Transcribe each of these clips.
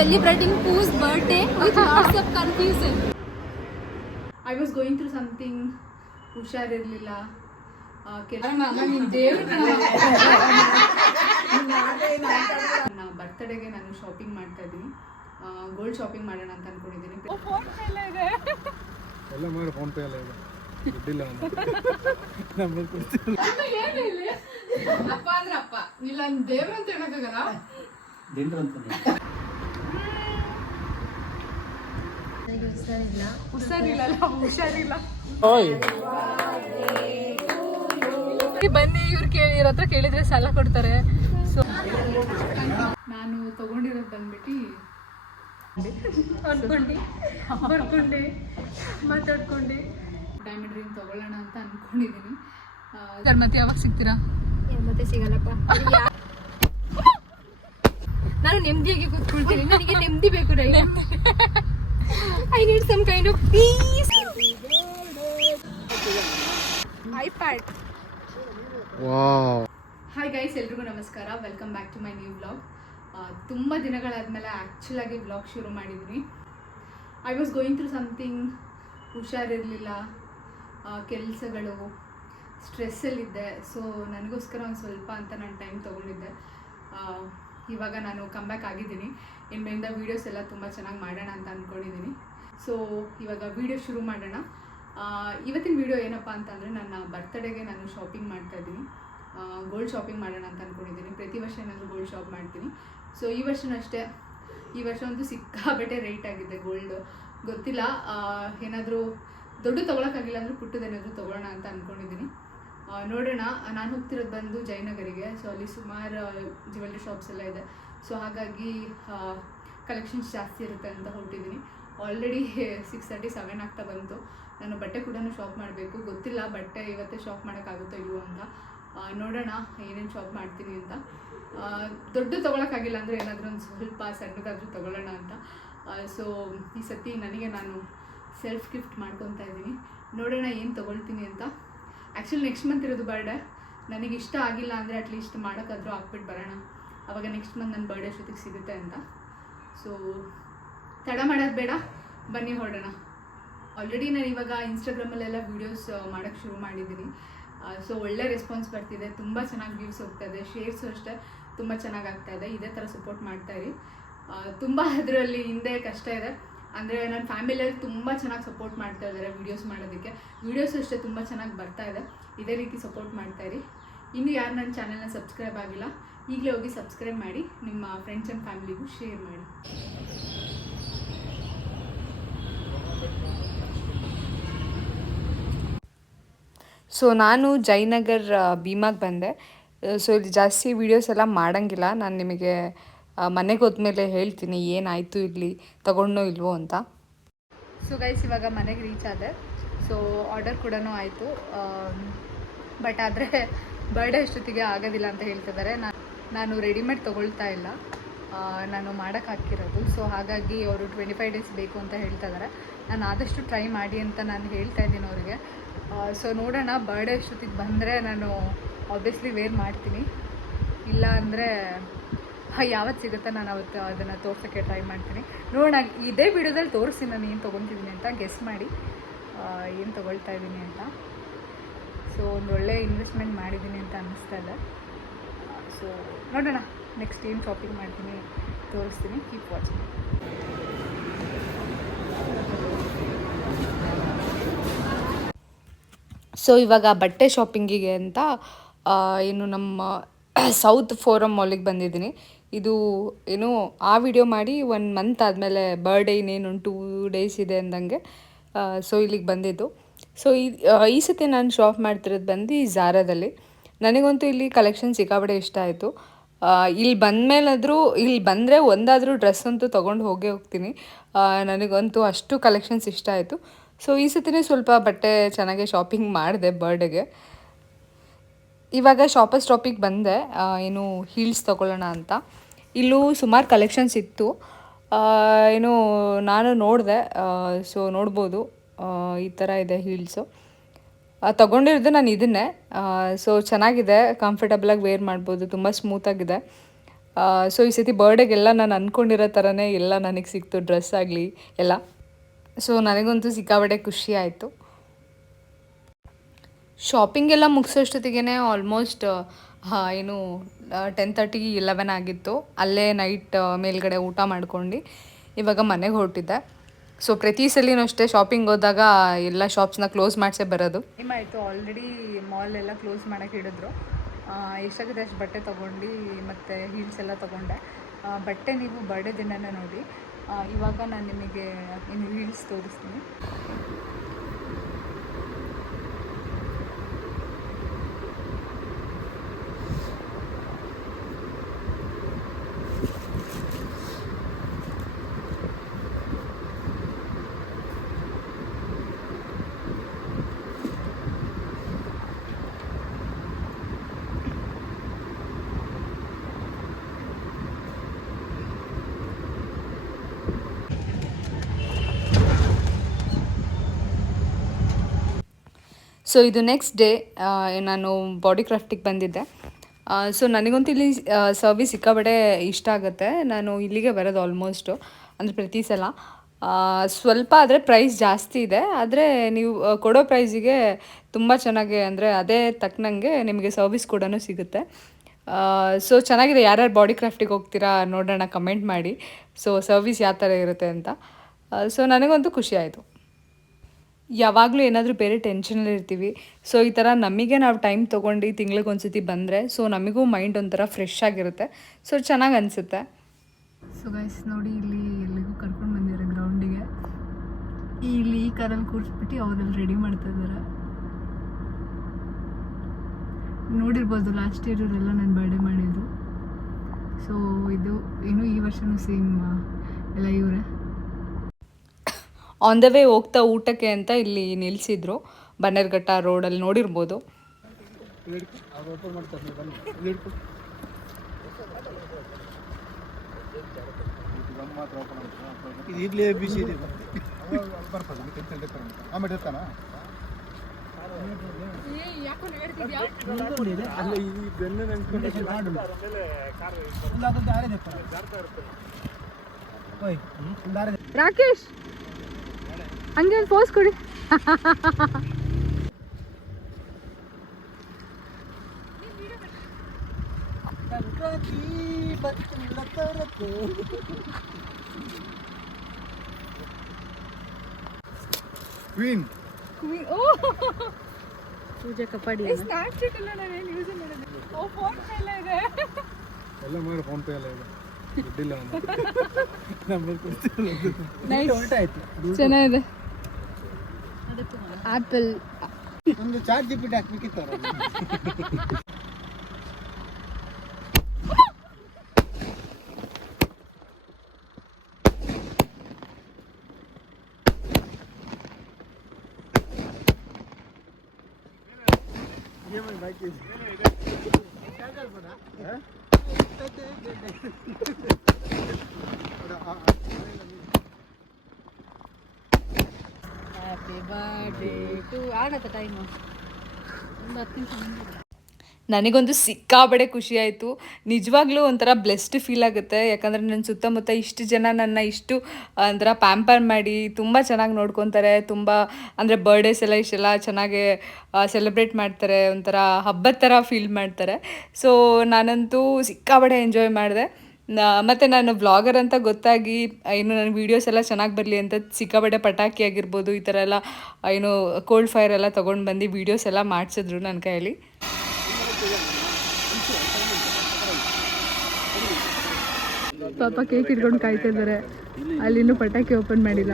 celebrating Poo's birthday with lots of confusion. I was going through something ಹುಷಾರಿರಲಿಲ್ಲ ನನ್ನ ಬರ್ತ್ಡೇಗೆ ನಾನು shopping ಮಾಡ್ತಾ ಇದ್ದೀನಿ. ಗೋಲ್ಡ್ ಶಾಪಿಂಗ್ ಮಾಡೋಣ ಅಂತ ಅನ್ಕೊಂಡಿದ್ದೀನಿ. ಎಲ್ಲ ಮಾಡಿ ಫೋನ್ ಪೇ ಎಲ್ಲ ಇದೆ ದುಡ್ಡಿಲ್ಲ ಅಪ್ಪ ಅಂದ್ರೆ ಅಪ್ಪ ಇಲ್ಲ ದೇವ್ರ ಅಂತ ಹೇಳಕ್ಕಾಗಲ್ಲ. ಹುಷಾರಿಲ್ಲ ಬನ್ನಿ ಇವ್ರ ಹತ್ರ ಕೇಳಿದ್ರೆ ಸಾಲ ಕೊಡ್ತಾರೆ. ಸೊ ನಾನು ತಗೊಂಡಿರೋದು ಬಂದ್ಬಿಟ್ಟು ಅನ್ಕೊಂಡೆ ಮಾತಾಡ್ಕೊಂಡೆ ಡೈಮಂಡ್ ರಿಂಗ್ ತಗೊಳ್ಳೋಣ ಅಂತ ಅನ್ಕೊಂಡಿದ್ದೀನಿ. ಮತ್ತೆ ಯಾವಾಗ ಸಿಗ್ತೀರಾ? ಮತ್ತೆ ಸಿಗಲ್ಲಪ್ಪ. ನಾನು ನೆಮ್ಮದಿಯಾಗಿ ಕೂತ್ಕೊಳ್ತೀನಿ. ನನಗೆ ನೆಮ್ಮದಿ ಬೇಕು. I need some kind of peace. iPad. Wow. Hi guys, ಎಲ್ರಿಗೂ ನಮಸ್ಕಾರ. Welcome back to my new vlog. ತುಂಬ ದಿನಗಳಾದಮೇಲೆ ಆ್ಯಕ್ಚುಲಾಗಿ ವ್ಲಾಗ್ ಶುರು ಮಾಡಿದ್ದೀನಿ. I was going through something. ಹುಷಾರಿರಲಿಲ್ಲ, ಕೆಲಸಗಳು, ಸ್ಟ್ರೆಸ್ಸಲ್ಲಿದ್ದೆ. ಸೊ ನನಗೋಸ್ಕರ ಒಂದು ಸ್ವಲ್ಪ ಅಂತ ನಾನು ಟೈಮ್ ತೊಗೊಂಡಿದ್ದೆ. ಇವಾಗ ನಾನು ಕಮ್ಬ್ಯಾಕ್ ಆಗಿದ್ದೀನಿ. ಇನ್ಮೇಲಿಂದ ವೀಡಿಯೋಸ್ ಎಲ್ಲ ತುಂಬ ಚೆನ್ನಾಗಿ ಮಾಡೋಣ ಅಂತ ಅಂದ್ಕೊಂಡಿದ್ದೀನಿ. ಸೊ ಇವಾಗ ವೀಡಿಯೋ ಶುರು ಮಾಡೋಣ. ಇವತ್ತಿನ ವೀಡಿಯೋ ಏನಪ್ಪ ಅಂತಂದರೆ, ನನ್ನ ಬರ್ತ್ಡೇಗೆ ನಾನು ಶಾಪಿಂಗ್ ಮಾಡ್ತಾಯಿದ್ದೀನಿ. ಗೋಲ್ಡ್ ಶಾಪಿಂಗ್ ಮಾಡೋಣ ಅಂತ ಅಂದ್ಕೊಂಡಿದ್ದೀನಿ. ಪ್ರತಿ ವರ್ಷ ಏನಾದರೂ ಗೋಲ್ಡ್ ಶಾಪ್ ಮಾಡ್ತೀನಿ. ಸೊ ಈ ವರ್ಷನೂ ಅಷ್ಟೇ. ಈ ವರ್ಷ ಅಂತೂ ಸಿಕ್ಕಾಬಟ್ಟೆ ರೇಟ್ ಆಗಿದೆ ಗೋಲ್ಡು. ಗೊತ್ತಿಲ್ಲ, ಏನಾದರೂ ದೊಡ್ಡ ತೊಗೊಳಕ್ಕಾಗಿಲ್ಲ ಅಂದರೆ ಪುಟ್ಟದೇನಾದರೂ ತೊಗೊಳ್ಳೋಣ ಅಂತ ಅಂದ್ಕೊಂಡಿದ್ದೀನಿ. ನೋಡೋಣ. ನಾನು ಹೋಗ್ತಿರೋದು ಬಂದು ಜಯನಗರಿಗೆ. ಸೊ ಅಲ್ಲಿ ಸುಮಾರು ಜ್ಯುವೆಲ್ರಿ ಶಾಪ್ಸ್ ಎಲ್ಲ ಇದೆ. ಸೊ ಹಾಗಾಗಿ ಕಲೆಕ್ಷನ್ಸ್ ಜಾಸ್ತಿ ಇರುತ್ತೆ ಅಂತ ಹೊರಟಿದ್ದೀನಿ. ಆಲ್ರೆಡಿ 6:30, 7 ಆಗ್ತಾ ಬಂತು. ನಾನು ಬಟ್ಟೆ ಕೂಡ ಶಾಪ್ ಮಾಡಬೇಕು. ಗೊತ್ತಿಲ್ಲ ಬಟ್ಟೆ ಇವತ್ತೇ ಶಾಪ್ ಮಾಡೋಕ್ಕಾಗುತ್ತೋ ಇಲ್ವೋ ಅಂತ. ನೋಡೋಣ ಏನೇನು ಶಾಪ್ ಮಾಡ್ತೀನಿ ಅಂತ. ದೊಡ್ಡ ತೊಗೊಳಕ್ಕಾಗಿಲ್ಲ ಅಂದರೆ ಏನಾದರೂ ಒಂದು ಸ್ವಲ್ಪ ಸಣ್ಣದಾದರೂ ತೊಗೊಳ್ಳೋಣ ಅಂತ. ಸೊ ಈ ಸತಿ ನನಗೆ ನಾನು ಸೆಲ್ಫ್ ಗಿಫ್ಟ್ ಮಾಡ್ಕೊತಾ ಇದ್ದೀನಿ. ನೋಡೋಣ ಏನು ತೊಗೊಳ್ತೀನಿ ಅಂತ. ಆ್ಯಕ್ಚುಲಿ ನೆಕ್ಸ್ಟ್ ಮಂತ್ ಇರೋದು ಬರ್ಡೇ. ನನಗೆ ಇಷ್ಟ ಆಗಿಲ್ಲ ಅಂದರೆ ಅಟ್ಲೀಸ್ಟ್ ಮಾಡೋಕ್ಕಾದ್ರೂ ಹಾಕ್ಬಿಟ್ಟು ಬರೋಣ. ಆವಾಗ ನೆಕ್ಸ್ಟ್ ಮಂತ್ ನನ್ನ ಬರ್ಡೇ ಜೊತೆಗೆ ಸಿಗುತ್ತೆ ಅಂತ. ಸೊ ತಡ ಮಾಡೋದು ಬೇಡ, ಬನ್ನಿ ಹೊರಡೋಣ. ಆಲ್ರೆಡಿ ನಾನು ಇವಾಗ ಇನ್ಸ್ಟಾಗ್ರಾಮಲ್ಲೆಲ್ಲ ವೀಡಿಯೋಸ್ ಮಾಡೋಕ್ಕೆ ಶುರು ಮಾಡಿದ್ದೀನಿ. ಸೊ ಒಳ್ಳೆ ರೆಸ್ಪಾನ್ಸ್ ಬರ್ತಿದೆ. ತುಂಬ ಚೆನ್ನಾಗಿ ವ್ಯೂಸ್ ಹೋಗ್ತಾಯಿದೆ. ಶೇರ್ಸು ಅಷ್ಟೇ ತುಂಬ ಚೆನ್ನಾಗಿ ಆಗ್ತಾಯಿದೆ. ಇದೇ ಥರ ಸಪೋರ್ಟ್ ಮಾಡ್ತಾಯಿರಿ. ತುಂಬ ಅದರಲ್ಲಿ ಹಿಂದೆ ಕಷ್ಟ ಇದೆ. ಅಂದರೆ ನನ್ನ ಫ್ಯಾಮಿಲಿಯಲ್ಲಿ ತುಂಬ ಚೆನ್ನಾಗಿ ಸಪೋರ್ಟ್ ಮಾಡ್ತಾ ಇದ್ದಾರೆ ವೀಡಿಯೋಸ್ ಮಾಡೋದಕ್ಕೆ. ವೀಡಿಯೋಸ್ ಅಷ್ಟೇ ತುಂಬ ಚೆನ್ನಾಗಿ ಬರ್ತಾ ಇದೆ. ಇದೇ ರೀತಿ ಸಪೋರ್ಟ್ ಮಾಡ್ತಾಯಿರಿ. ಇನ್ನು ಯಾರು ನನ್ನ ಚಾನಲ್ನ ಸಬ್ಸ್ಕ್ರೈಬ್ ಆಗಿಲ್ಲ, ಈಗಲೇ ಹೋಗಿ ಸಬ್ಸ್ಕ್ರೈಬ್ ಮಾಡಿ, ನಿಮ್ಮ ಫ್ರೆಂಡ್ಸ್ ಆ್ಯಂಡ್ ಫ್ಯಾಮಿಲಿಗೂ ಶೇರ್ ಮಾಡಿ. ಸೊ ನಾನು ಜಯನಗರ್ ಭೀಮಾಗೆ ಬಂದೆ. ಸೊ ಇಲ್ಲಿ ಜಾಸ್ತಿ ವೀಡಿಯೋಸ್ ಎಲ್ಲ ಮಾಡೋಂಗಿಲ್ಲ. ನಾನು ನಿಮಗೆ ಮನೆಗೆ ಹೋದ್ಮೇಲೆ ಹೇಳ್ತೀನಿ ಏನಾಯಿತು, ಇಲ್ಲಿ ತಗೊಂಡೋ ಇಲ್ವೋ ಅಂತ. ಸೊ ಗೈಸ್, ಇವಾಗ ಮನೆಗೆ ರೀಚ್ ಆದೆ. ಸೊ ಆರ್ಡರ್ ಕೂಡ ಆಯಿತು. ಬಟ್ ಆದರೆ ಬರ್ಡೇ ಅಷ್ಟೊತ್ತಿಗೆ ಆಗೋದಿಲ್ಲ ಅಂತ ಹೇಳ್ತಿದ್ದಾರೆ. ನಾನು ರೆಡಿಮೇಡ್ ತೊಗೊಳ್ತಾ ಇಲ್ಲ, ನಾನು ಮಾಡೋಕ್ಕೆ ಹಾಕಿರೋದು. ಸೊ ಹಾಗಾಗಿ ಅವರು 25 ಡೇಸ್ ಬೇಕು ಅಂತ ಹೇಳ್ತಾ ಇದ್ದಾರೆ. ನಾನು ಆದಷ್ಟು ಟ್ರೈ ಮಾಡಿ ಅಂತ ನಾನು ಹೇಳ್ತಾ ಇದ್ದೀನಿ ಅವರಿಗೆ. ಸೊ ನೋಡೋಣ, ಬರ್ಡೇ ಅಷ್ಟೊತ್ತಿಗೆ ಬಂದರೆ ನಾನು ಆಬ್ವಿಯಸ್ಲಿ ವೇರ್ ಮಾಡ್ತೀನಿ. ಇಲ್ಲ ಅಂದರೆ ಯಾವತ್ತು ಸಿಗುತ್ತೆ ನಾನು ಅವತ್ತು ಅದನ್ನು ತೋರ್ಸೋಕ್ಕೆ ಟ್ರೈ ಮಾಡ್ತೀನಿ. ನೋಡೋಣ, ಇದೇ ವಿಡಿಯೋದಲ್ಲಿ ತೋರಿಸ್ತೀನಿ ನಾನು ಏನು ತೊಗೊತಿದ್ದೀನಿ ಅಂತ. ಗೆಸ್ ಮಾಡಿ ಏನು ತೊಗೊಳ್ತಾ ಇದ್ದೀನಿ ಅಂತ. ಸೊ ಒಂದು ಒಳ್ಳೆ ಇನ್ವೆಸ್ಟ್ಮೆಂಟ್ ಮಾಡಿದ್ದೀನಿ ಅಂತ ಅನ್ನಿಸ್ತಾ ಇದೆ. ಸೊ ನೋಡೋಣ ನೆಕ್ಸ್ಟ್ ಏನು ಶಾಪಿಂಗ್ ಮಾಡ್ತೀನಿ ತೋರಿಸ್ತೀನಿ. Keep watching. ಸೊ ಇವಾಗ ಬಟ್ಟೆ ಶಾಪಿಂಗಿಗೆ ಅಂತ ಏನು ನಮ್ಮ ಸೌತ್ ಫೋರಮ್ ಮಾಲಿಗೆ ಬಂದಿದ್ದೀನಿ. ಇದು ಏನು ಆ ವಿಡಿಯೋ ಮಾಡಿ 1 ಮಂತ್ ಆದಮೇಲೆ ಬರ್ಡೇ ಇನ್ನೇನು 2 ಡೇಸ್ ಇದೆ ಅಂದಂಗೆ ಸೊ ಇಲ್ಲಿಗೆ ಬಂದಿದ್ದು. ಸೊ ಈ ಸತಿ ನಾನು ಶಾಪ್ ಮಾಡ್ತಿರೋದು ಬಂದು ಝಾರಾದಲ್ಲಿ. ನನಗಂತೂ ಇಲ್ಲಿ ಕಲೆಕ್ಷನ್ ಸಿಕ್ಕಾಪಟ್ಟೆ ಇಷ್ಟ ಆಯಿತು. ಇಲ್ಲಿ ಬಂದಮೇಲಾದರೂ ಇಲ್ಲಿ ಬಂದರೆ ಒಂದಾದರೂ ಡ್ರೆಸ್ ಅಂತೂ ತೊಗೊಂಡು ಹೋಗ್ತೀನಿ. ನನಗಂತೂ ಅಷ್ಟು ಕಲೆಕ್ಷನ್ಸ್ ಇಷ್ಟ ಆಯಿತು. ಸೊ ಈ ಸತಿನೇ ಸ್ವಲ್ಪ ಬಟ್ಟೆ ಚೆನ್ನಾಗೆ ಶಾಪಿಂಗ್ ಮಾಡಿದೆ ಬರ್ಡೇಗೆ. ಇವಾಗ ಶಾಪರ್ ಸ್ಟಾಪಿಗೆ ಬಂದೆ, ಏನು ಹೀಲ್ಸ್ ತೊಗೊಳ್ಳೋಣ ಅಂತ. ಇಲ್ಲೂ ಸುಮಾರು ಕಲೆಕ್ಷನ್ಸ್ ಇತ್ತು. ಏನು ನಾನು ನೋಡಿದೆ. ಸೊ ನೋಡ್ಬೋದು ಈ ಥರ ಇದೆ ಹೀಲ್ಸು. ತೊಗೊಂಡಿರೋದು ನಾನು ಇದನ್ನೇ. ಸೊ ಚೆನ್ನಾಗಿದೆ, ಕಂಫರ್ಟಬಲಾಗಿ ವೇರ್ ಮಾಡ್ಬೋದು, ತುಂಬ ಸ್ಮೂತಾಗಿದೆ. ಸೊ ಈ ಸತಿ ಬರ್ಡೇಗೆಲ್ಲ ನಾನು ಅಂದ್ಕೊಂಡಿರೋ ಥರನೇ ಎಲ್ಲ ನನಗೆ ಸಿಕ್ತು, ಡ್ರೆಸ್ ಆಗಲಿ ಎಲ್ಲ. ಸೊ ನನಗಂತೂ ಸಿಕ್ಕಾಬಟ್ಟೆ ಖುಷಿ ಆಯಿತು. ಶಾಪಿಂಗ್ ಎಲ್ಲ ಮುಗಿಸೋಷ್ಟೊತ್ತಿಗೆ ಆಲ್ಮೋಸ್ಟ್ ಏನು 10:30 11 ಆಗಿತ್ತು. ಅಲ್ಲೇ ನೈಟ್ ಮೇಲ್ಗಡೆ ಊಟ ಮಾಡ್ಕೊಂಡು ಇವಾಗ ಮನೆಗೆ ಹೊರಟಿದ್ದೆ. ಸೊ ಪ್ರತಿ ಸಲಿನೂ ಅಷ್ಟೇ ಶಾಪಿಂಗ್ ಹೋದಾಗ ಎಲ್ಲ ಶಾಪ್ಸ್ನ ಕ್ಲೋಸ್ ಮಾಡಿಸೇ ಬರೋದು. ಟೈಮ್ ಆಯಿತು, ಆಲ್ರೆಡಿ ಮಾಲ್ ಎಲ್ಲ ಕ್ಲೋಸ್ ಮಾಡೋಕ್ಕೆ ಹಿಡಿದ್ರು. ಎಷ್ಟಾಗುತ್ತೆ ಅಷ್ಟು ಬಟ್ಟೆ ತೊಗೊಂಡು ಮತ್ತು ಹೀಲ್ಸ್ ಎಲ್ಲ ತೊಗೊಂಡೆ. ಬಟ್ಟೆ ನೀವು ಬರ್ಡೇ ದಿನನೇ ನೋಡಿ. ಇವಾಗ ನಾನು ನಿಮಗೆ ಇನ್ನು ಹೀಲ್ಸ್ ತೋರಿಸ್ತೀನಿ. ಸೊ ಇದು ನೆಕ್ಸ್ಟ್ ಡೇ ನಾನು ಬಾಡಿ ಕ್ರಾಫ್ಟಿಗೆ ಬಂದಿದ್ದೆ. ಸೊ ನನಗಂತೂ ಇಲ್ಲಿ ಸರ್ವಿಸ್ ಸಿಕ್ಕಾಬಟ್ಟೆ ಇಷ್ಟ ಆಗುತ್ತೆ. ನಾನು ಇಲ್ಲಿಗೆ ಬರೋದು ಆಲ್ಮೋಸ್ಟು, ಅಂದರೆ ಪ್ರತಿ ಸಲ. ಸ್ವಲ್ಪ ಆದರೆ ಪ್ರೈಸ್ ಜಾಸ್ತಿ ಇದೆ, ಆದರೆ ನೀವು ಕೊಡೋ ಪ್ರೈಸಿಗೆ ತುಂಬ ಚೆನ್ನಾಗಿ, ಅಂದರೆ ಅದೇ ತಕ್ಕನಂಗೆ ನಿಮಗೆ ಸರ್ವಿಸ್ ಕೂಡ ಸಿಗುತ್ತೆ. ಸೊ ಚೆನ್ನಾಗಿದೆ. ಯಾರ್ಯಾರು ಬಾಡಿ ಕ್ರಾಫ್ಟಿಗೆ ಹೋಗ್ತೀರಾ ನೋಡೋಣ, ಕಮೆಂಟ್ ಮಾಡಿ. ಸೊ ಸರ್ವಿಸ್ ಯಾವ ಥರ ಇರುತ್ತೆ ಅಂತ. ಸೊ ನನಗಂತೂ ಖುಷಿ ಆಯಿತು. ಯಾವಾಗಲೂ ಏನಾದರೂ ಬೇರೆ ಟೆನ್ಷನಲ್ಲಿ ಇರ್ತೀವಿ. ಸೊ ಈ ಥರ ನಮಗೆ ನಾವು ಟೈಮ್ ತೊಗೊಂಡು ತಿಂಗ್ಳಿಗೆ ಒಂದ್ಸತಿ ಬಂದರೆ ಸೊ ನಮಗೂ ಮೈಂಡ್ ಒಂಥರ ಫ್ರೆಶ್ ಆಗಿರುತ್ತೆ. ಸೊ ಚೆನ್ನಾಗಿ ಅನಿಸುತ್ತೆ. ಸೊ ಗೈಸ್ ನೋಡಿ, ಇಲ್ಲಿ ಎಲ್ಲಿಗೂ ಕರ್ಕೊಂಡು ಬಂದಿದ್ದಾರೆ ಗ್ರೌಂಡಿಗೆ. ಇಲ್ಲಿ ಈ ಕಾರಲ್ಲಿ ಕೂರಿಸ್ಬಿಟ್ಟು ಅವರಲ್ಲಿ ರೆಡಿ ಮಾಡ್ತಾ ಇದ್ದಾರೆ. ನೋಡಿರ್ಬೋದು ಲಾಸ್ಟ್ ಇಯರ್ ಇವರೆಲ್ಲ ನನ್ನ ಬರ್ಡೇ ಮಾಡಿದರು. ಸೊ ಇದು ಏನು ಈ ವರ್ಷವೂ ಸೇಮ್ ಎಲ್ಲ ಇವರೇ. ಆನ್ ದ ವೇ ಹೋಗ್ತಾ ಊಟಕ್ಕೆ ಅಂತ ಇಲ್ಲಿ ನಿಲ್ಲಿಸಿದ್ರು ಬನ್ನೇರುಘಟ್ಟ ರೋಡಲ್ಲಿ, ನೋಡಿರ್ಬೋದು. ಈಗಲೇ ಬಿಸಿ ಇದೆ ಬರ್ತದೆ ಆಮೇಲೆ ಇರ್ತಾನ ರಾಕೇಶ್ ಹಂಗೆ ಒಂದು ಪೋಸ್ ಕೊಡಿ. ಕ್ವೀನ್ ಪೂಜಾ ಕಪಾಡಿ ಸ್ನ್ಯಾಪ್ಚಾಟ್ ಎಲ್ಲ ನಾನು ಏನು ಯೂಸ್ ಮಾಡಿದೆ. ಓ ಫೋನ್ ಪೇ ಎಲ್ಲ ಇದೆ, ಎಲ್ಲ ಮಾಡಿ ಫೋನ್ ಪೇ ಎಲ್ಲ ಇದೆ. ದುಡ್ಡಿಲ್ಲ ಚೆನ್ನಾಗಿದೆ. ಆಪಲ್ ಒಂದು ಚಾರ್ಜ್ ಜಿಪಿಟ್ ಹಾಕ್ಬೇಕಿತ್ತು. ನನಗೊಂದು ಸಿಕ್ಕಾಬಡೆ ಖುಷಿ ಆಯಿತು. ನಿಜವಾಗ್ಲೂ ಒಂಥರ ಬ್ಲೆಸ್ಡ್ ಫೀಲ್ ಆಗುತ್ತೆ. ಯಾಕಂದರೆ ನನ್ನ ಸುತ್ತಮುತ್ತ ಇಷ್ಟು ಜನ ನನ್ನ ಇಷ್ಟು ಒಂಥರ ಪ್ಯಾಂಪರ್ ಮಾಡಿ ತುಂಬ ಚೆನ್ನಾಗಿ ನೋಡ್ಕೊತಾರೆ. ತುಂಬ ಅಂದರೆ ಬರ್ಡೇಸ್ ಎಲ್ಲ ಇಷ್ಟೆಲ್ಲ ಚೆನ್ನಾಗಿ ಸೆಲೆಬ್ರೇಟ್ ಮಾಡ್ತಾರೆ, ಒಂಥರ ಹಬ್ಬದ ಥರ ಫೀಲ್ ಮಾಡ್ತಾರೆ. ಸೊ ನಾನಂತೂ ಸಿಕ್ಕಾಬಡೆ ಎಂಜಾಯ್ ಮಾಡಿದೆ. ಮತ್ತು ನಾನು ವ್ಲಾಗರ್ ಅಂತ ಗೊತ್ತಾಗಿ ಏನು ನನ್ನ ವೀಡಿಯೋಸ್ ಎಲ್ಲ ಚೆನ್ನಾಗಿ ಬರಲಿ ಅಂತ ಸಿಕ್ಕಾಬಟ್ಟೆ ಪಟಾಕಿ ಆಗಿರ್ಬೋದು, ಈ ಥರ ಎಲ್ಲ ಏನು ಕೋಲ್ಡ್ ಫೈರ್ ಎಲ್ಲ ತೊಗೊಂಡು ಬಂದು ವೀಡಿಯೋಸ್ ಎಲ್ಲ ಮಾಡಿಸಿದ್ರು ನನ್ನ ಕೈಯಲ್ಲಿ. ಪಾಪ ಕೇಕ್ ಇಟ್ಕೊಂಡು ಕಾಯ್ತಾ ಇದ್ದಾರೆ. ಅಲ್ಲಿನ್ನೂ ಪಟಾಕಿ ಓಪನ್ ಮಾಡಿಲ್ಲ.